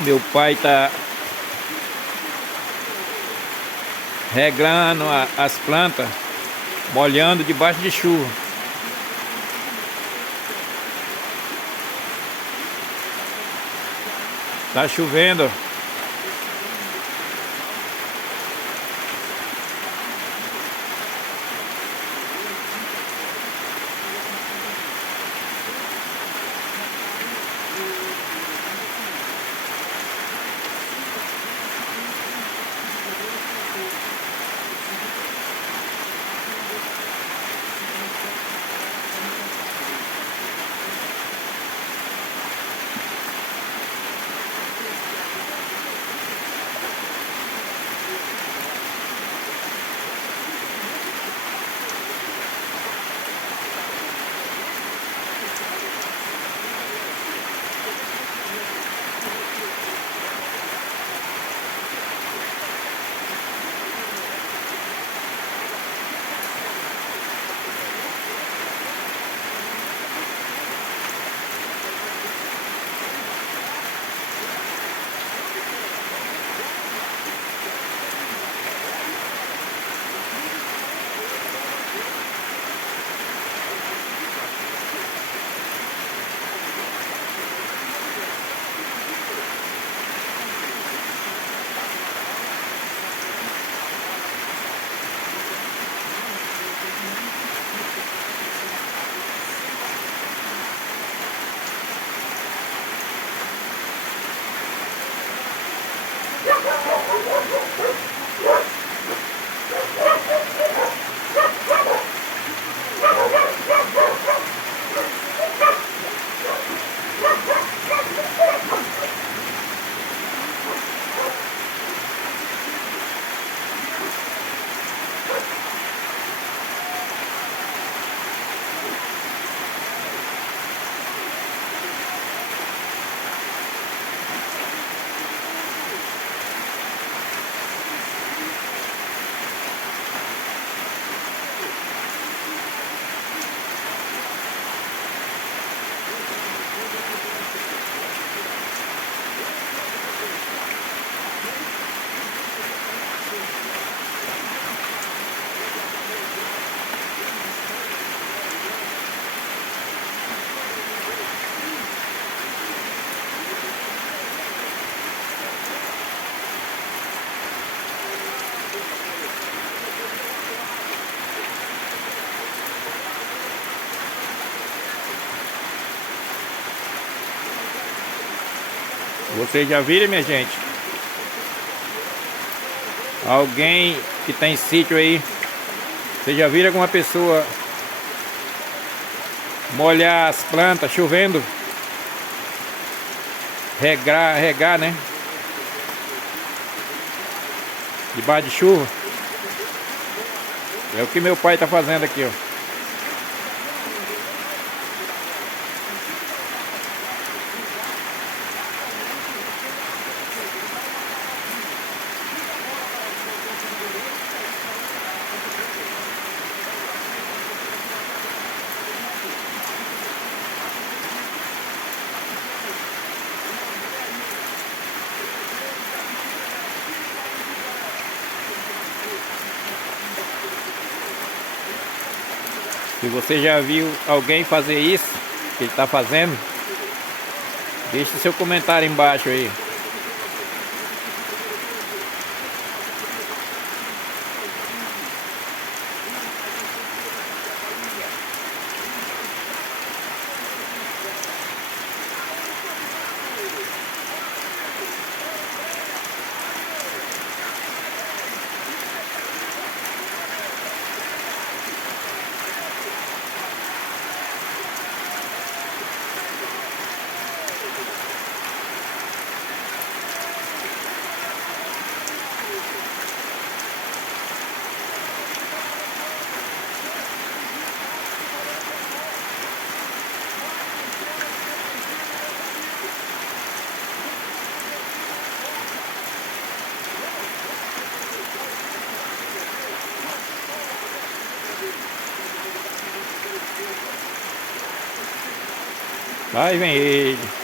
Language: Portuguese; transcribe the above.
Meu pai tá regando as plantas, molhando debaixo de chuva. Tá chovendo. Vocês já viram, minha gente? Alguém que tem sítio aí, vocês já viram alguma pessoa molhar as plantas chovendo? Regar, né? Debaixo de chuva. É o que meu pai tá fazendo aqui, ó. Se você já viu alguém fazer isso, que ele está fazendo, deixe seu comentário embaixo aí. Vai, vem ele.